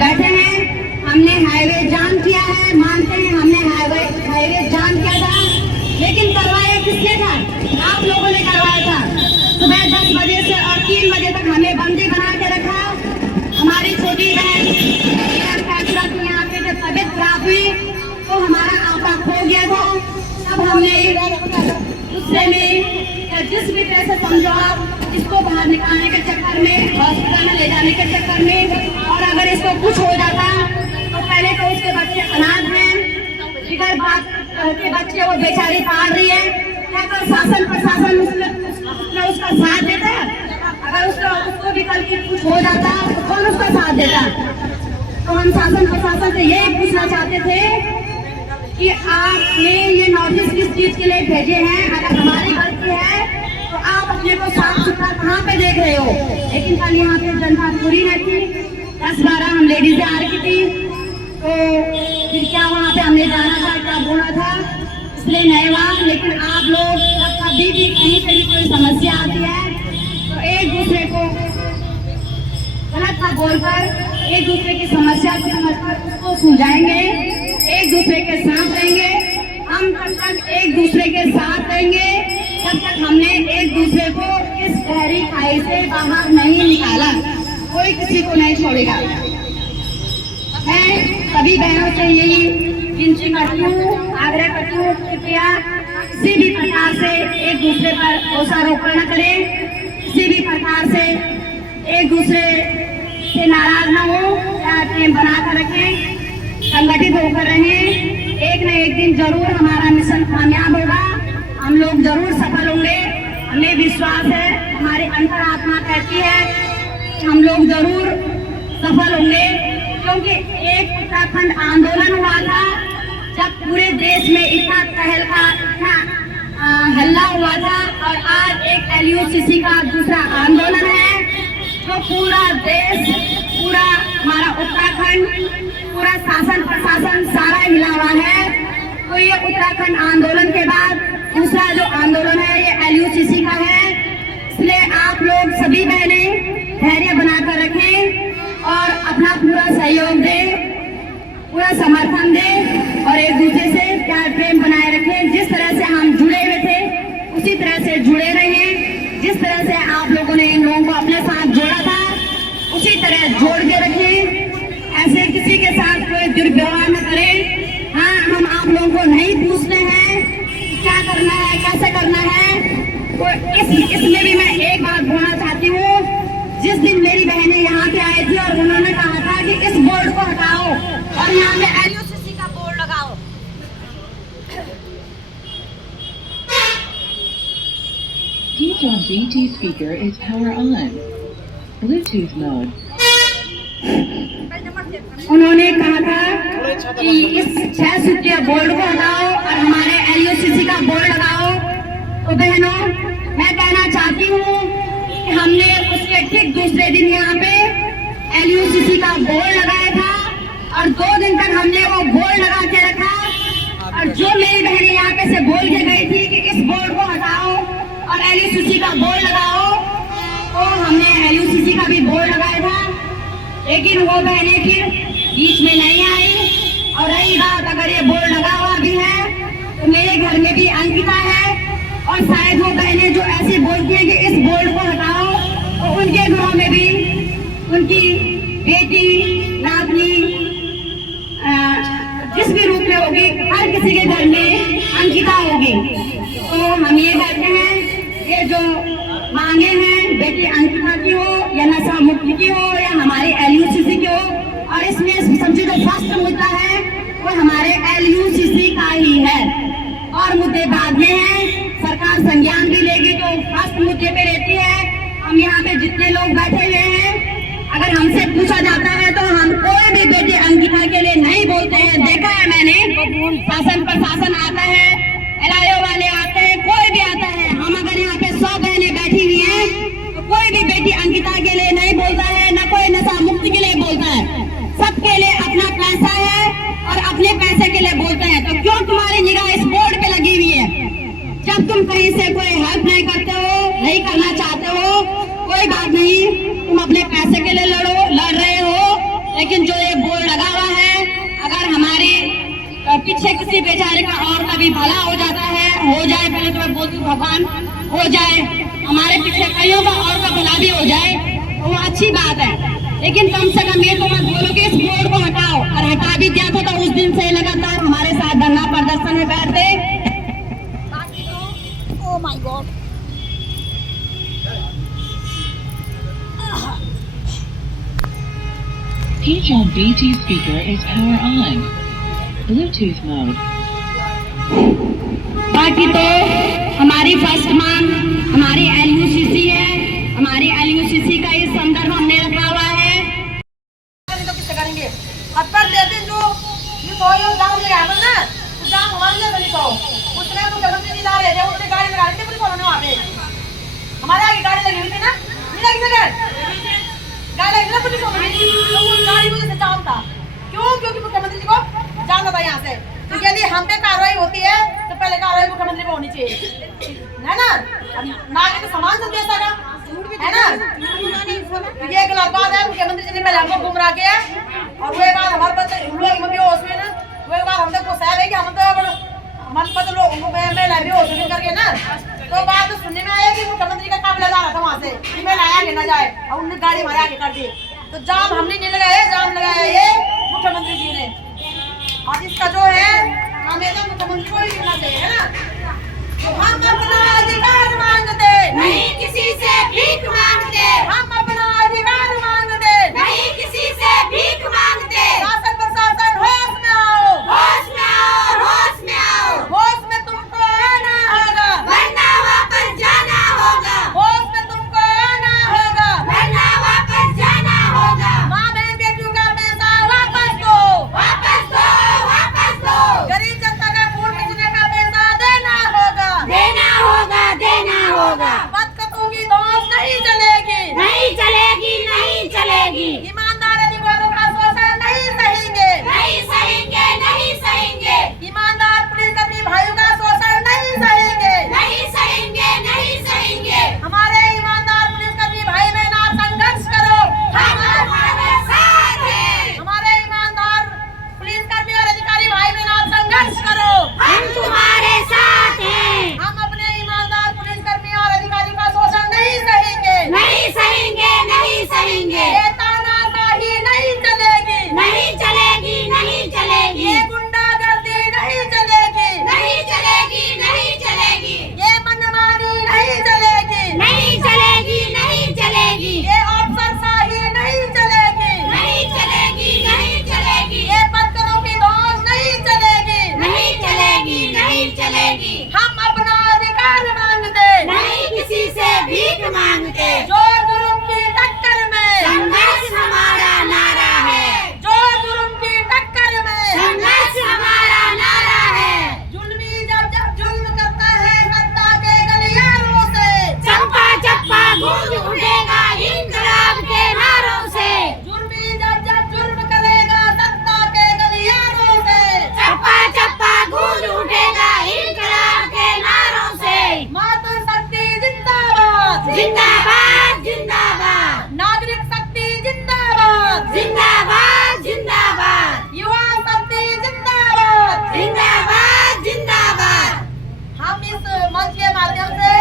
बैठे हैं। हमने हाईवे जाम किया है, मानते हैं हमने हाईवे जाम किया था, लेकिन करवाया किसने था? आप लोगों ने करवाया था। सुबह 10 बजे से और 3 बजे तक हमें बंदी बना के रखा। हमारी छोटी बहन फैसला की यहाँ पे जब तबियत खराब हुई तो हमारा आपा खो गया था। तब हमने गुस्से में जिस भी तरह से समझो आप, इसको बाहर निकालने के चक्कर में, हॉस्पिटल में ले जाने के चक्कर में, और अगर इसको कुछ हो जाता तो पहले तो उसके बच्चे अनाथ हैं, इधर बात के बच्चे वो बेचारी पाल रही है, क्या कर शासन प्रशासन उसका साथ देता है? अगर उसको भी कल कुछ हो जाता तो कौन उसका साथ देता? तो हम शासन प्रशासन से यही पूछना चाहते थे कि आपने ये नोटिस किस चीज के लिए भेजे हैं? अगर हमारी गलती है तो आप अपने को साफ सुथरा कहाँ पे देख रहे हो? लेकिन कल यहाँ पे जनता पूरी नहीं थी, 10-12 हम लेडीजें आ रही थी, तो फिर क्या वहाँ पे हमने जाना था, क्या बोला था, इसलिए नहीं हुआ। लेकिन आप लोग कभी भी कहीं से भी कोई समस्या आती है तो एक दूसरे को गलत ना बोलकर एक दूसरे की समस्या को समझकर उसको सुलझाएंगे, एक दूसरे के साथ रहेंगे। हम तब तक एक दूसरे के साथ रहेंगे जब तक हमने एक दूसरे को इस गहरी खाई से बाहर नहीं निकाला। कोई किसी को नहीं छोड़ेगा। मैं सभी बहनों से यही विनती करती हूँ, आग्रह करती हूँ, कृपया किसी भी प्रकार से एक दूसरे पर दोषारोपण न करें, किसी भी प्रकार से एक दूसरे से नाराज न हो, प्रेम बना कर रखें, संगठित होकर रहें। एक न एक दिन जरूर हमारा मिशन कामयाब होगा, हम लोग जरूर सफल होंगे। हमें विश्वास है, हमारी अंतरात्मा कहती है कि हम लोग जरूर सफल होंगे, क्योंकि एक उत्तराखंड आंदोलन हुआ था जब पूरे देश में इतना तहलका, इतना हल्ला हुआ था, और आज एक LUCC का दूसरा आंदोलन है जो पूरा देश, पूरा हमारा उत्तराखंड, पूरा शासन प्रशासन सारा हिला हुआ है। तो ये उत्तराखंड आंदोलन के बाद दूसरा जो आंदोलन है ये LUCC का है। इसलिए आप लोग सभी बहनें धैर्य बनाकर रखें और अपना पूरा सहयोग दें, पूरा समर्थन दें और एक दूसरे से प्यार प्रेम बनाए रखें। जिस तरह से हम जुड़े हुए थे उसी तरह से जुड़े रहें। जिस तरह से आप लोगों ने इन लोगों को अपने साथ जोड़ा था उसी तरह जोड़ के रखें। ऐसे किसी के साथ कोई दुर्व्यवहार न करें। हाँ, हम आप लोगों को नहीं पूछते हैं क्या करना है, कैसे करना है। तो इसमें भी मैं एक बात बोलना चाहती हूँ। जिस दिन मेरी बहनें यहाँ पे आई थी और उन्होंने कहा था कि इस बोर्ड को हटाओ और यहाँ पे LUCC का बोर्ड लगाओ, P1BT speaker is power on. Bluetooth mode. उन्होंने कहा था कि इस 6 सूत्रीय बोर्ड को हटाओ और हमारे LUCC का बोर्ड लगाओ। तो बहनों, मैं कहना चाहती हूँ कि हमने उसके ठीक दूसरे दिन यहाँ पे LUCC का बोर्ड लगाया था और 2 दिन तक हमने वो बोर्ड लगा के रखा। और जो मेरी बहनें यहाँ पे से बोल के गई थी कि इस बोर्ड को हटाओ और LUCC का बोर्ड लगाओ, तो हमने LUCC का भी बोर्ड लगाया था, लेकिन वो बहनें फिर बीच में नहीं आई। और रही बात, अगर ये बोर्ड लगा हुआ भी है तो मेरे घर में भी अंकिता है, और शायद वो बहनें जो ऐसे बोलती हैं कि इस बोर्ड को हटाओ, तो उनके घरों में भी उनकी बेटी, नातनी, जिस भी रूप में होगी, हर किसी के घर में अंकिता होगी। तो हम ये कहते हैं, ये जो मांगे हैं बेटी अंकिता की हो या नशा मुक्ति की हो या हमारे LUCC की हो, और इसमें समझे जो फर्स्ट मुद्दा है वो हमारे LUCC का ही है, और मुद्दे बाद में हैं। सरकार संज्ञान भी लेगी तो फर्स्ट मुद्दे पे रहती है। हम यहाँ पे जितने लोग बैठे हुए हैं, अगर हमसे पूछा जाता है तो हम कोई भी बेटी अंकिता के लिए नहीं बोलते हैं। देखा है मैंने, शासन प्रशासन आता है, LIO वाले आते हैं, कोई भी आता है। हम अगर यहाँ पे 100 बहनें बैठी हुई हैं तो कोई भी बेटी अंकिता के लिए नहीं बोलता है, न कोई नशा मुक्ति के लिए बोलता है। सबके लिए अपना पैसा है और अपने पैसे के लिए बोलते हैं। तो क्यों तुम्हारी निगाह इस बोर्ड पे लगी हुई है? जब तुम कहीं से कोई हेल्प नहीं करते हो, नहीं करना चाहते हो, कोई बात नहीं, तुम अपने पैसे के लिए लड़ रहे हो, लेकिन जो ये किसी बेचारे का और कभी भला हो जाता है, हो जाए, पहले तो मैं बोलती हूँ भगवान हो जाए, हमारे पीछे कईयों का और का भला भी हो जाए तो वो अच्छी बात है। लेकिन कम से कम ये तो मत बोलो कि इस बोर्ड को हटाओ, और हटा भी दिया था तो उस दिन से लगातार हमारे साथ धरना प्रदर्शन में बैठते। Oh my God. Page on BT speaker is power on. Bluetooth mode. बाकी तो हमारी फर्स्ट मांग हमारी LUCC है, हमारी LUCC का इस संदर्भ हमने रखा हुआ है। तो किससे करेंगे? अत्तर देते जो ये कोई जाम ले आया ना, तो जाम हमारे लिए बनी को उसने तो गलती नहीं ला रहे थे, उसने गाड़ी लगा दी पुलिस वालों ने वहाँ पे। हमारे आगे गाड़ी लगी हुई थी ना, नहीं लगी थी गाड़ी लगी ना पुलिस वालों ने, तो वो गाड़ी वजह से जाम था। क्यों? क्योंकि मुख्यमंत्री जी को जाना था यहाँ से। तो यदि हम पे कार्रवाई होती है तो पहले कार्रवाई मुख्यमंत्री पे होनी चाहिए, है ना? ना कि तो समान से दे सका, है ना? ये एक बात है, मुख्यमंत्री जी ने पहले हमको गुमराह किया और वो बात हमारे पास लोग में भी होश में ना, वो बात हमसे को साहब है कि हम तो मन पर लोग में लाइब्रेरी हो चुकी करके ना, तो बात सुनने में आया कि मुख्यमंत्री का काम लगा रहा था वहाँ से कि मैं लाया के ना जाए, और उन्होंने गाड़ी हमारे आगे कर दी। तो जाम हमने नहीं लगाया, जाम लगाया ये मुख्यमंत्री जी ने। और इसका जो है हमेशा मुख्यमंत्री को ही मिलना चाहिए, है ना? तो हम अपना अधिकार मांगते नहीं किसी से भीख मांगते, हम अपना अधिकार मांगते नहीं किसी से भीख मांगते। शासन प्रशासन होश में आओ, होश में आओ, होश में आओ, होश में तुमको आना होगा, वरना वापस जाना होगा, होश में तुमको आना होगा, वरना वापस जाना होगा। माँ बहन बेटियों का पैसा वापस दो, वापस दो, वापस दो, गरीब जनता का खून बेचने का पैसा देना होगा, देना होगा, देना होगा। बदकतों की दौड़ नहीं चलेगी, नहीं चलेगी, नहीं चलेगी, ईमानदार अधिकारियों का शोषण नहीं सहेंगे, नहीं सहेंगे, नहीं सहेंगे, ईमानदार पुलिसकर्मी भाइयों का शोषण नहीं सहेंगे, नहीं सहेंगे, नहीं सहेंगे। हमारे ईमानदार पुलिसकर्मी भाई बहन आप संघर्ष करो, हम हमारे साथ हैं, हमारे ईमानदार पुलिसकर्मी और अधिकारी भाई बहन आप संघर्ष करो, हम तुम्हारे साथ हैं, हम अपने ईमानदार पुलिसकर्मी और अधिकारी का शोषण नहीं सहेंगे, नहीं सहेंगे, नहीं सहेंगे, ये तानाशाही नहीं चलेगी, नहीं चलेगी, नहीं चलेगी, ये गुंडागर्दी नहीं चलेगी, नहीं चलेगी, नहीं चलेगी, ये मनमानी नहीं चलेगी, नहीं चलेगी, नहीं चलेगी, ये अफसरशाही नहीं चलेगी, नहीं चलेगी, नहीं चलेगी, ये पत्थरों की दौड़ नहीं चलेगी, नहीं चलेगी, नहीं चलेगी। हम अपना अधिकार मांगते नहीं किसी से भीख मांगते, जो जुर्म की टक्कर में संघर्ष हमारा नारा है, जो जुर्म की टक्कर में संघर्ष हमारा नारा है। जुल्मी जब जुल्म करता है सत्ता के गलियारों से, चंपा चप्पा गूंज उठेगा इंकलाब के नारों से, जुर्मी जब जुल्म करेगा सत्ता के गलियारों से, चप्पा चप्पा गूंज उठेगा इंकलाब के नारों से। मातृशक्ति जिंदाबाद, जिंदाबाद, जिंदाबाद, नागरिक शक्ति जिंदाबाद, जिंदाबाद, जिंदाबाद, युवा शक्ति जिंदाबाद, जिंदाबाद, जिंदाबाद। हम इस मंच के माध्यम से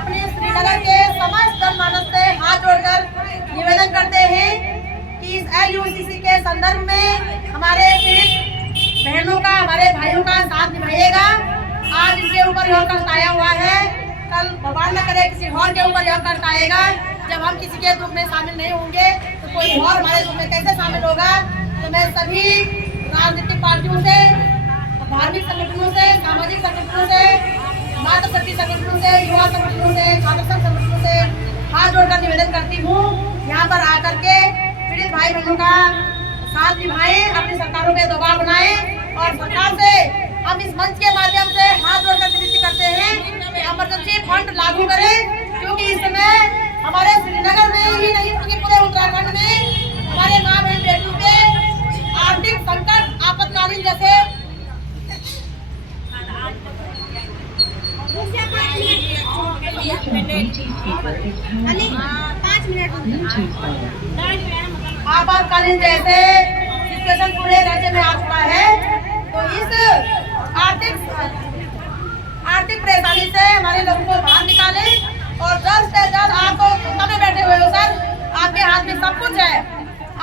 अपने श्रीनगर के समस्त जनमानस से हाथ जोड़कर निवेदन करते हैं कि इस LUCC के संदर्भ में हमारे पीड़ित बहनों का, हमारे भाइयों का साथ निभाइएगा। आज इसके ऊपर यह कष्ट आया हुआ है, कल भगवान न करे किसी और के ऊपर यह कष्ट आएगा। जब हम किसी के दुख में शामिल नहीं होंगे तो कोई और हमारे दुख में कैसे शामिल होगा। तो मैं सभी राजनीतिक पार्टियों से, धार्मिक संगठनों से, सामाजिक संगठनों से, मातृशक्ति संगठनों से, युवा संगठनों से, छात्र संघ संगठनों से हाथ जोड़कर निवेदन करती हूँ, यहाँ पर आकर के पीड़ित भाई बहनों का साथ निभाएं, अपनी सरकारों पे दबाव बनाएं और सरकार से हम इस मंच के माध्यम से हाथ जोड़कर विनती करते हैं कि इमरजेंसी फंड लागू करें, क्योंकि इस समय हमारे श्रीनगर में ही नहीं बल्कि पूरे उत्तराखंड में हमारे माँ बहन बेटियों के आर्थिक संकट आपातकालीन जैसे आपातकालीन जैसे सिचुएशन पूरे राज्य में आ चुका है। तो इस आर्थिक परेशानी से हमारे लोगों को बाहर निकाले और जल्द से जल्द आपको तब बैठे हुए हो सर, आपके हाथ में सब कुछ है।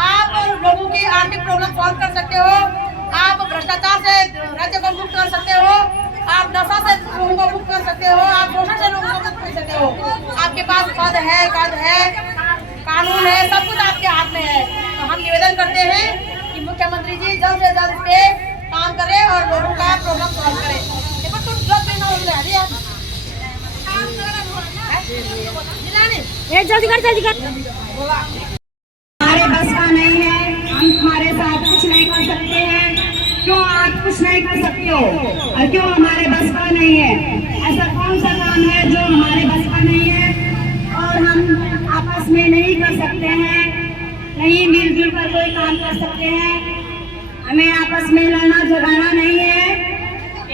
आप लोगों की आर्थिक प्रॉब्लम सॉल्व कर सकते हो, आप भ्रष्टाचार से राज्य को मुक्त कर सकते हो, आप नशा से लोगों को मुक्त कर सकते हो, आप शोषण से लोगों को मुक्त कर सकते हो। आपके पास पद है, कानून है, सब कुछ आपके हाथ में है। तो हम निवेदन करते हैं कि मुख्यमंत्री जी जल्द से जल्द इस पे काम करें और लोगों का प्रॉब्लम सॉल्व करें। देखो तुम जल्द से ना उल्ले हरिया जल्दी कर हमारे बस का नहीं है, हम तुम्हारे साथ कुछ नहीं कर सकते हैं। क्यों आप कुछ नहीं कर सकते हो और क्यों हमारे बस का नहीं है? ऐसा कौन सा काम है जो हमारे बस का नहीं है और हम आपस में नहीं कर सकते हैं, नहीं मिलजुल कर कोई काम कर सकते हैं? हमें आपस में लड़ना झगड़ना नहीं है,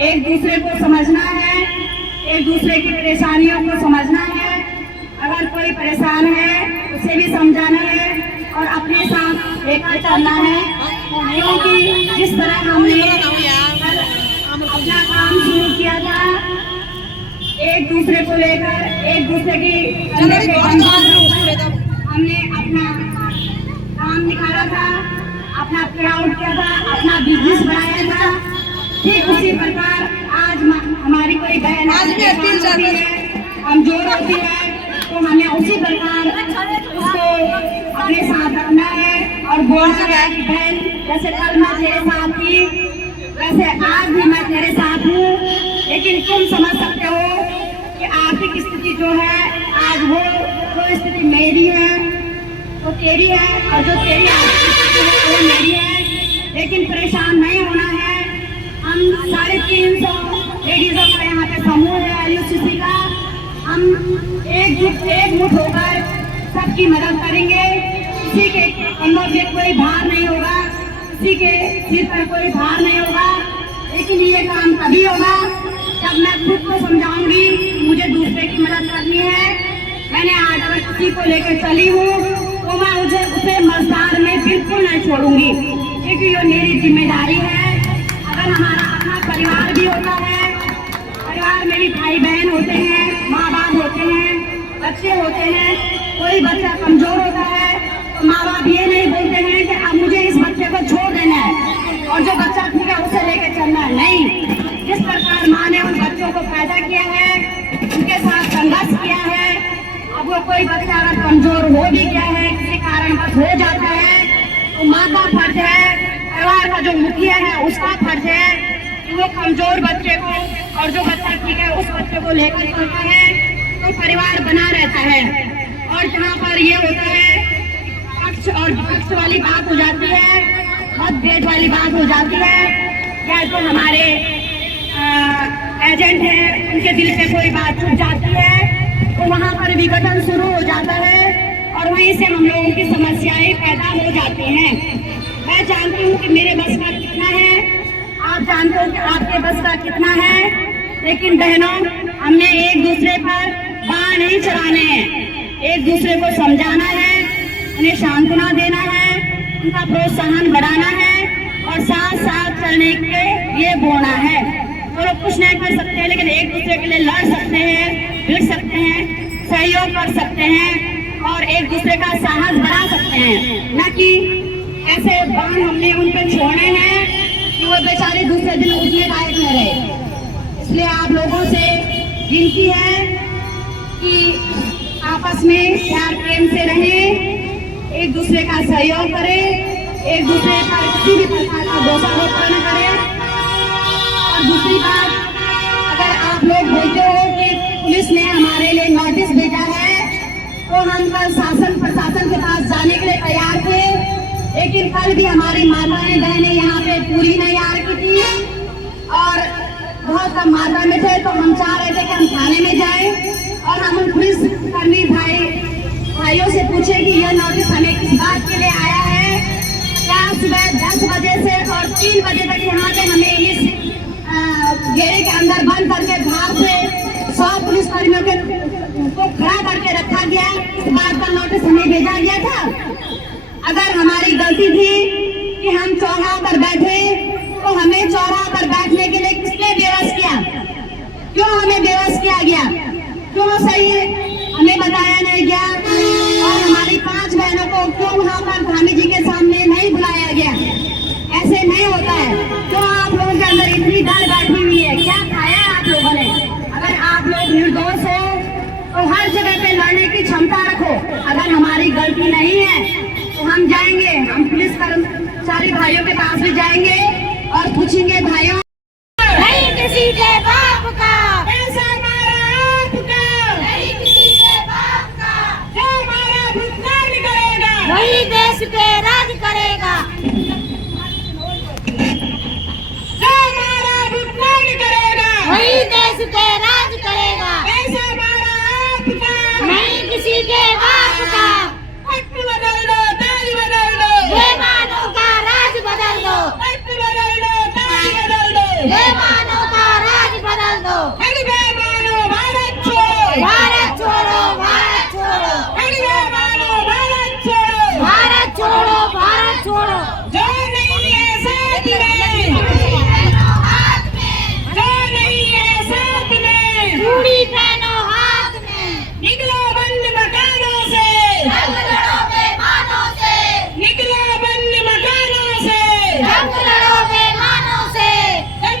एक दूसरे को समझना है, एक दूसरे की परेशानियों को समझना है। अगर कोई परेशान है उसे भी समझाना है और अपने साथ लेकर चलना है, क्योंकि जिस तरह हमने अपना काम शुरू किया था एक दूसरे को लेकर, एक दूसरे की हमने अपना काम निकाला था, अपना क्राउड किया था, अपना बिजनेस बनाया था। ठीक उसी प्रकार आज हमारी कोई बहन कमजोर होती है तो हमें उसी प्रकार उसको अपने साथ रखना है और बोलना है कि बहन जैसे कल मैं तेरे साथ थी वैसे आज भी मैं तेरे साथ हूँ। लेकिन तुम समझ सकते हो कि आर्थिक स्थिति जो है आज वो स्थिति मेरी है वो तेरी है और जो तेरी आर्थिक स्थिति है वो मेरी है। लेकिन परेशान नहीं होना है। हम 350 लेडीजों का यहाँ पे समूह है LUCC का, हम एकजुट होकर सबकी मदद करेंगे। किसी के कंधों पे कोई भार नहीं होगा, किसी के सिर पर कोई भार नहीं होगा। लेकिन ये काम तभी होगा जब मैं खुद को समझाऊंगी मुझे दूसरे की मदद करनी है। मैंने आज अगर किसी को लेकर चली हूँ तो मैं उसे मझधार में बिल्कुल नहीं छोड़ूंगी, क्योंकि ये मेरी जिम्मेदारी है। अगर हमारा अपना परिवार भी होता है, परिवार में भी भाई बहन होते हैं, माँ बाप होते हैं, बच्चे होते हैं, कोई बच्चा कमजोर होता है तो माँ बाप ये नहीं बोलते हैं कि अब मुझे इस बच्चे को छोड़ देना है और जो बच्चा ठीक है उसे लेकर चलना है। नहीं, जिस प्रकार माँ ने उन बच्चों को पैदा किया है, उनके साथ संघर्ष किया है, अब वो कोई बच्चा अगर कमजोर हो भी गया है, किसी कारणवश हो जाता है तो माँ का फर्ज है, परिवार का जो मुखिया है उसका फर्ज है कि वो कमजोर बच्चे को और जो बच्चा ठीक है उस बच्चे को लेकर चलता है तो परिवार बना रहता है। और जहाँ पर ये होता है पक्ष और विपक्ष वाली बात हो जाती है, मतभेद वाली बात हो जाती है, या जो हमारे एजेंट हैं उनके दिल पे कोई बात छूट जाती है तो वहाँ पर विघटन शुरू हो जाता है और वहीं से हम लोगों की समस्याएं पैदा हो जाती हैं। मैं जानती हूँ कि मेरे बस का कितना है, आप जानते हो कि आपके बस का कितना है, लेकिन बहनों हमने एक दूसरे पर बाण नहीं चलाने हैं, एक दूसरे को समझाना है, उन्हें सांत्वना देना है, उनका प्रोत्साहन बढ़ाना है और साथ साथ चलने के लिए बोलना है। तो लोग कुछ नहीं कर सकते लेकिन एक दूसरे के लिए लड़ सकते हैं, भिड़ सकते हैं, सहयोग कर सकते हैं और एक दूसरे का साहस बढ़ा सकते हैं। न कि ऐसे बाण हमने उन पर छोड़े हैं कि वो बेचारे दूसरे दिन उठने लायक न रहे। इसलिए आप लोगों से विनती है कि आपस में प्यार प्रेम से रहें, एक दूसरे का सहयोग करें, एक दूसरे पर किसी भी प्रकार का दोषारोपण न करें। और दूसरी बात, अगर आप लोग बोलते हो कि पुलिस ने हमारे लिए नोटिस भेजा है तो हम कल शासन प्रशासन के पास जाने के लिए तैयार थे, लेकिन कल भी हमारी माताएं बहनें यहाँ पे पूरी नहीं आ रही थी और बहुत कम मात्रा में थे, तो हम चाह रहे थे कि हम थाने में जाएं और हम पुलिस कर्मी भाइयों से पूछे कि यह नोटिस हमें किस बात के लिए आया है। क्या सुबह 10 बजे से और 3 बजे तक यहाँ पे हमें इस घेरे के अंदर बंद करके बाहर से 100 पुलिस कर्मियों को खड़ा करके रखा गया, इस बात का नोटिस हमें भेजा गया था। अगर हमारी गलती थी कि हम चौराहे पर बैठे तो हमें चौराहे पर बैठने के लिए किसने व्यवस्था क्यों हमें बेबस किया गया, क्यों सही हमें बताया नहीं गया और हमारी 5 बहनों को क्यों वहाँ पर धामी जी के सामने नहीं बुलाया गया। ऐसे नहीं होता है। तो आप लोगों के अंदर इतनी डर बैठी हुई है, क्या खाया है आप लोगों ने? अगर आप लोग निर्दोष हो तो हर जगह पे लड़ने की क्षमता रखो। अगर हमारी गलती नहीं है तो हम जाएंगे, हम पुलिस कर्मचारी भाइयों के पास भी जाएंगे और पूछेंगे, भाइयों नहीं किसी के बाप का, पैसा हमारा आपका, नहीं किसी के बाप का, जो हमारा भुगतान करेगा वही देश पे राज करेगा, जो हमारा भुगतान करेगा वही देश पे राज करेगा, पैसा हमारा आपका, नहीं किसी के बाप का। वक्त बदल दो, ताज बदल दो, बेईमानों का राज बदल दो, वक्त बदल दो, ताज बदल दो, बेईमानों का राज बदल दो। हर बेईमानो भारत छोड़ो, भारत छोड़ो, भारत छोड़ो, हर बेईमानो भारत छोड़ो, भारत छोड़ो, भारत छोड़ो। जो नहीं है साथ में, हाथ में जो नहीं है साथ में, चूड़ी पहनो हाथ में, निकलो बंद मकानों से, जंग लड़ो बेईमानों से, निकलो बंद मकानों से, जंग लड़ो बेईमानों से।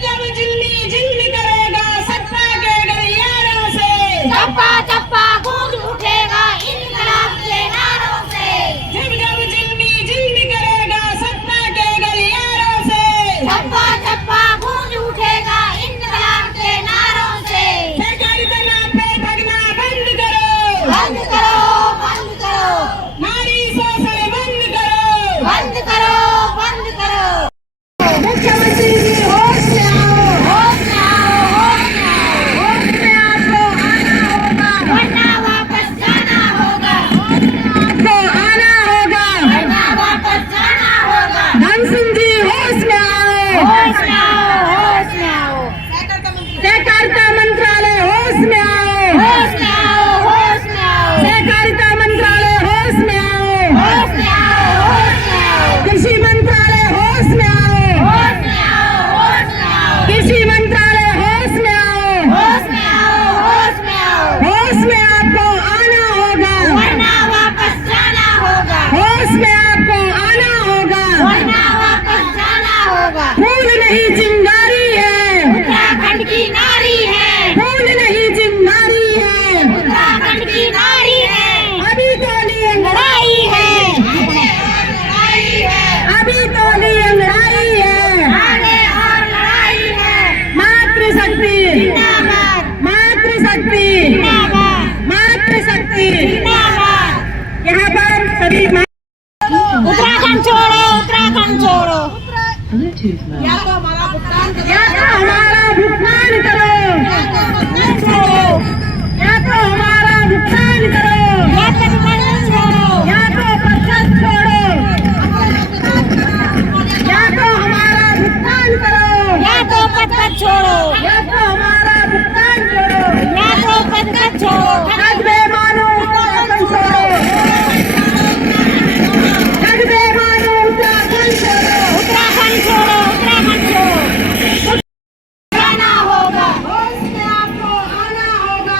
जब जिल्मी जिल्मी करेगा सत्ता के गलियारों से, चप्पा चप्पा गूंज उठेगा इनकलाब के नारों से, जब जिल्मी जिल्मी करेगा सत्ता के गलियारों से, चप्पा चप्पा गूंज उठेगा इनकलाब के नारों से। सहकारिता पे ठगना बंद करो, बंद करो, बंद करो, नारी शोषण बंद करो, बंद करो, बंद करो। मुख्यमंत्री जी होश में आओ, होश में आओ, होश में आओ, होश में आपको आना होगा, वरना वापस जाना होगा, आपको आना होगा। वरना वापस जाना होगा। धन सिंह जी होश में आओ, होश में आओ, होश में आओ, सहकारिता मंत्रालय होश में आओ, होश में आओ, होश में आओ, सहकारिता मंत्रालय होश में आओ, होश में आओ, होश में आओ, कृषि मंत्रालय होश में आओ, होश में आओ, होश में आओ, कृषि मंत्रालय होश में आओ, होश में आओ, होश में आओ, होश में आपको आना होगा, वरना वापस जाना होगा, होश में आपको आना होगा। वरना वापस जाना होगा। फूल नहीं चिंगारी है, उत्तराखंड की नारी है, फूल नहीं चिंगारी है, उत्तराखंड की नारी है, अभी तो लिए लड़ाई है, लड़ाई है, अभी तो लिए लड़ाई है। आगे और लड़ाई है। मातृशक्ति, जिंदाबाद, मातृशक्ति, जिंदाबाद, मातृशक्ति। जिंदाबाद। यहाँ पर सभी उत्तराखंड छोड़ो, उत्तराखंड छोड़ो। Bluetooth mode. या तो हमारा भुगतान करो, या तो हमारा भुगतान करो, या तो भुगतान छोड़ो, या तो हमारा भुगतान करो, या तो भुगतान छोड़ो, या तो बचत छोड़ो, या तो हमारा भुगतान करो, या तो पद छोड़ो, या तो हमारा भुगतान छोड़ो। या तो पद छोड़ो। ठग बेईमानों उत्तराखंड छोड़ो, ठग बेईमानों उत्तराखंड छोड़ो, उत्तराखंड छोड़ो, उत्तराखंड छोड़ो। जाना होगा, होश में आपको आना होगा,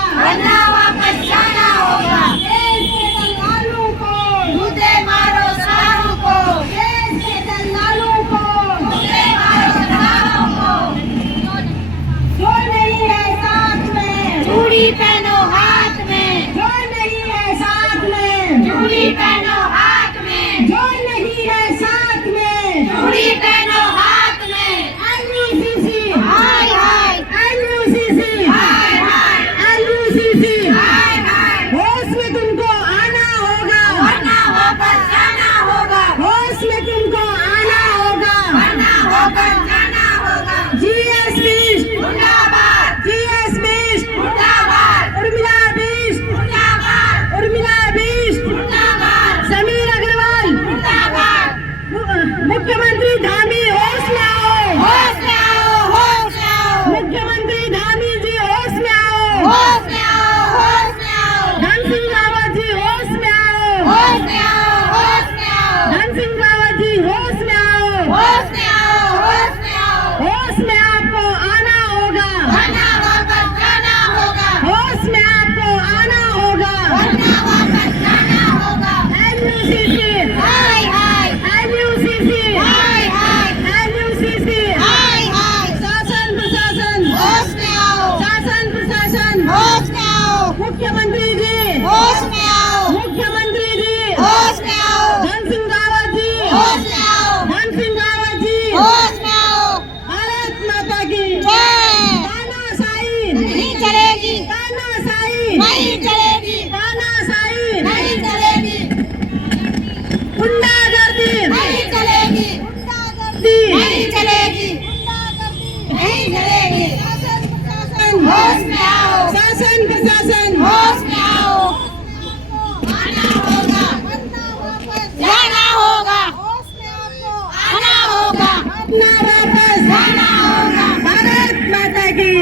अपना वापस लाना होगा। भारत माता की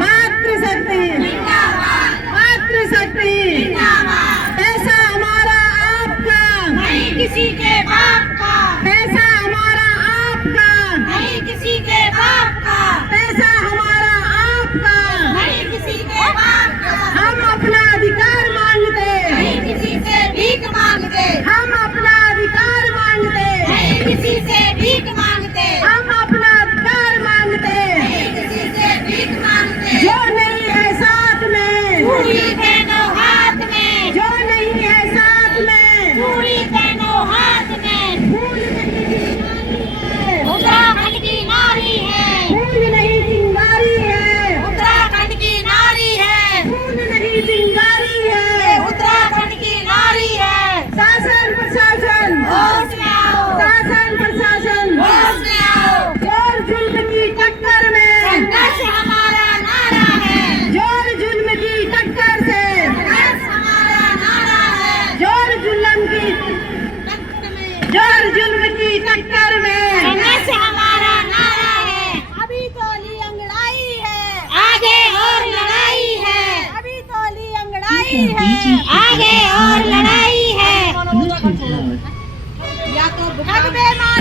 मातृशक्ति मातृशक्ति पैसा हमारा आपका नहीं किसी के बाप का, पैसा हमारा आपका नहीं किसी के बाप का, पैसा हमारा आपका नहीं किसी के बाप का। हम अपना अधिकार मांगते नहीं किसी से भीख मांगते, हम अपना अधिकार मांगते नहीं किसी से भीख मांगते, हम अपना अधिकार मांगते नहीं किसी से भीख मांगते। जो नहीं है साथ में चूड़ी पहनो हाथ में, जो नहीं है साथ में चूड़ी पहनो हाथ में। फूल नहीं है उत्तराखंड की नारी है, फूल नहीं चिंगारी है उत्तराखंड की नारी है, फूल नहीं चिंगारी है उत्तराखंड की नारी है। शासन प्रशासन होश में आओ, शासन प्रशासन होश में आओ। जोर जुल्म की टक्कर में संघर्ष हमारा नारा है, जोर जुल्म की टक्कर से संघर्ष हमारा नारा है। जोर जुल्म की रक्त में जोर जुल्म की टक्कर में संघर्ष हमारा नारा है। अभी तो ली अंगड़ाई है, आगे और लड़ाई है। अभी तो ली अंगड़ाई है, आगे और लड़ाई है। Bluetooth mode. या तो हक बेईमान